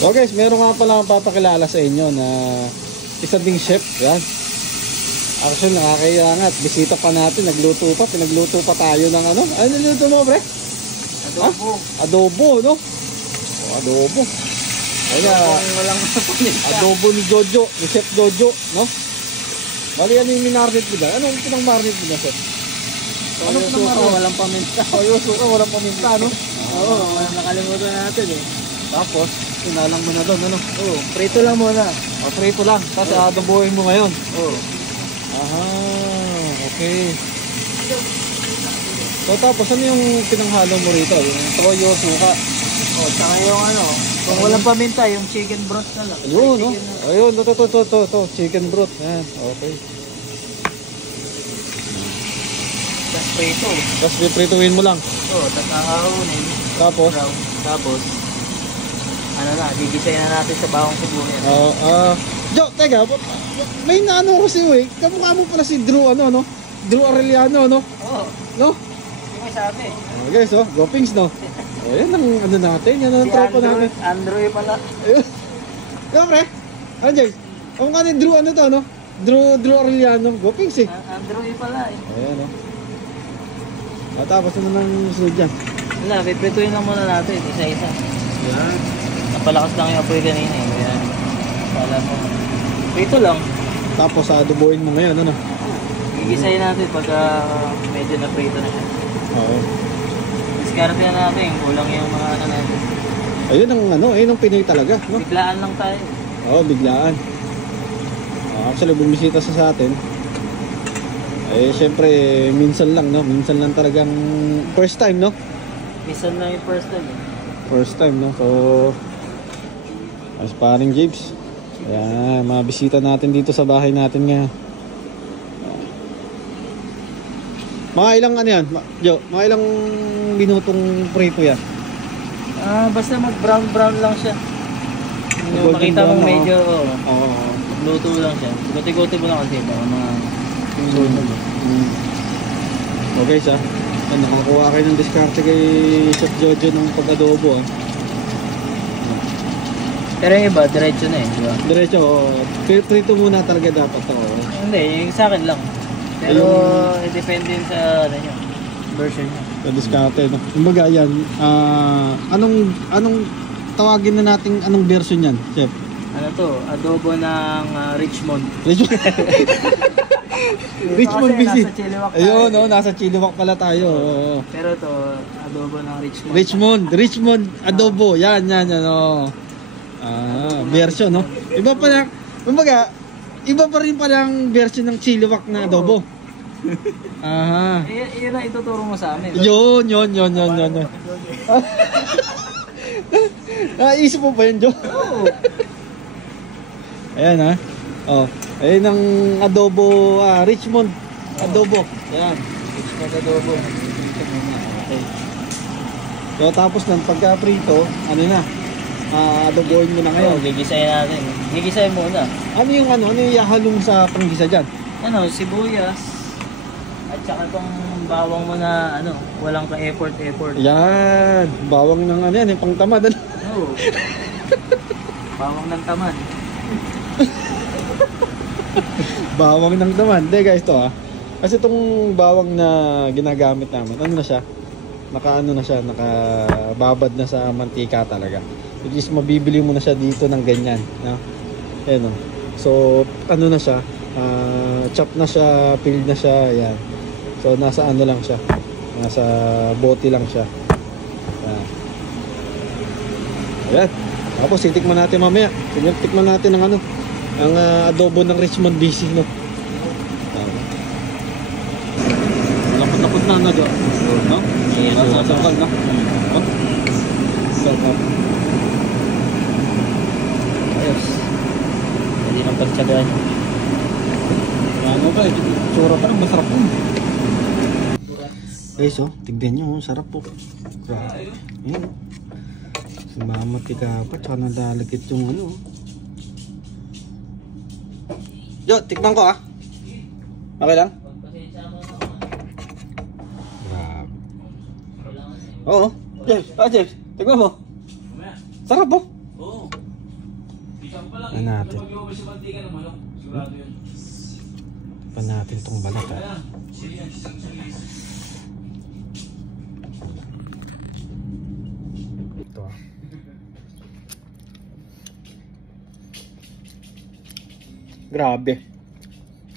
So guys, meron nga pala akong papakilala sa inyo na isa ding chef. Yan. Actually, nakakaya nga at bisita pa natin. Pinagluto pa tayo ng ano. Ano niluto mo, pre? Adobo. Adobo, no? O, adobo. Kaya, adobo ni Jojo, ni Chef Jojo, no? Bali, ano yung minarinate mo ba? Anong pinang-marinate mo ba, Chef? Ano pinang-marinate? Walang paminta. Toyo suka, walang paminta, no? Oo, nakalimutan natin eh. Tapos, inalang mo na doon, ano? Oo, prito lang muna. O, prito lang. Tapos, adobohin mo ngayon. Oo. Aha, okay. So, tapos, ano yung pinanghalo mo rito? Yung toyo, suka? Oh, tsaka yung ano, kung walang paminta, yung chicken broth na lang. Ayun, no? Ayun, to. Chicken broth. Yan, okay. Tapos prito. Tapos, piprituin mo lang. Oo, tapos ahahonin. Tapos? Tapos, ano na, gigisayin na natin sa bawang sibuyas. Jo, teka, may naano ko sa'yo eh. Kamukha mo pala si Drew, ano, no? Drew Arellano, no? Oo. No? Yung may sabi. Guys, oh, go Pings, no? O, yan ang ano natin, yan ang tropa natin. Andrew pala. Ayun. Diba, pre? Ano, James? Kamukha ni Drew, ano to, no? Drew Arellano, go Pings, eh. Andrew pala eh. Ayan, no? Tapos ano nang sunod dyan? Wala, piprituin lang muna natin, isa-isa. Yan. Napalakas lang yung apoy kanina eh. Kaya, kala mo. Prito lang. Tapos adobohin mo ngayon, ano? Gigisayin natin pagka medyo na prito na siya. Oo. Diskarte na natin, kulang yung mga ano natin. Ayun ang ano, ayun ang Pinoy talaga, no? Biglaan lang tayo. Oo, biglaan. Actually, bumisita sa atin. Eh, syempre, minsan lang, no? Minsan lang talagang first time, no? Minsan lang yung first time. First time, no? So, as paring James. Ayan, mga bisita natin dito sa bahay natin ngayon. Mga ilang ano yan? Jo, mga ilang minutong prito yan? Basta mag-brown lang siya. Yung makita mo medyo, luto lang siya. Guti-guti mo lang kasi ito, mga sunog. Okay siya. Nakakuha kayo ng diskarte kay Chef Jojo ng pag-adobo. Pero yung iba, diretso na eh. Diba? Diretso, prito muna talaga dapat to. Hindi, yung sa akin lang. Pero depende sa ano nyo, version nyo. Sa diskarte, no? Kumbaga yan, anong tawagin na natin, anong version yan, Chef? Ano to? Adobo ng Richmond. Richmond BC. Nasa Chilliwack tayo. Ayun, no, nasa Chilliwack pala tayo. Pero to, adobo ng Richmond. Richmond adobo. Yan, no. Version, no. Iba pa lang, kumbaga, iba pa rin palang version ng Chilliwack na adobo. Aha. Yun ang ituturo mo sa amin. Yun. Isip mo ba yun, Jo? Oo. Ayan, ha. Oh, ayun ang adobo, Richmond adobo. Ayan, Richmond adobo. Okay. So tapos nang pagka-prito, ano na? Adobohin mo na ngayon. Gigisayin natin. Gigisayin muna. Ano yung ihahalong sa panggisa diyan? Ano, sibuyas. At saka tong bawang mo na walang ka-effort. Yan, bawang ng yan, yung pangtamad. Oo. Bawang ng tamad. Bawang ng tamad. Hindi guys, to kasi itong bawang na ginagamit namin, nakababad na sa mantika talaga. Which is mabibili mo na siya dito ng ganyan, no? Ayan, no? So, na siya, chop na siya, peeled na siya, ayan. So, nasa lang siya, nasa bote lang siya. Ayan. Tapos, titikman natin mamaya. Tikman natin ang ang adobo ng Richmond BC, no? Lapot na, Jo? No? Sasakal na. Sarap. Ayos. Hindi nang pagtsagaan. Ano ba? Tsura pa rin, masarap po. Guys, tignan nyo, sarap po. Ayan. Sumamantika pa, tsaka nadalagit yung Jo, tikman ko Okay lang? Grabe. Oo. James, James, tikman mo. Sarap po. Ano natin? Pa natin tong balat ha. Ito ah. Grabe.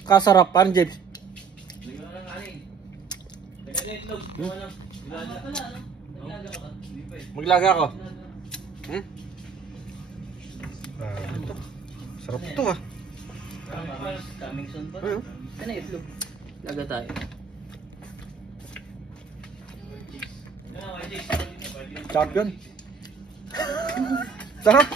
Kasarap, parang James. Maglaga ako. Hmm? Ito. Sarap ito ah. Coming soon pa. Ano yung itlog? Laga tayo. Champion. Sarap.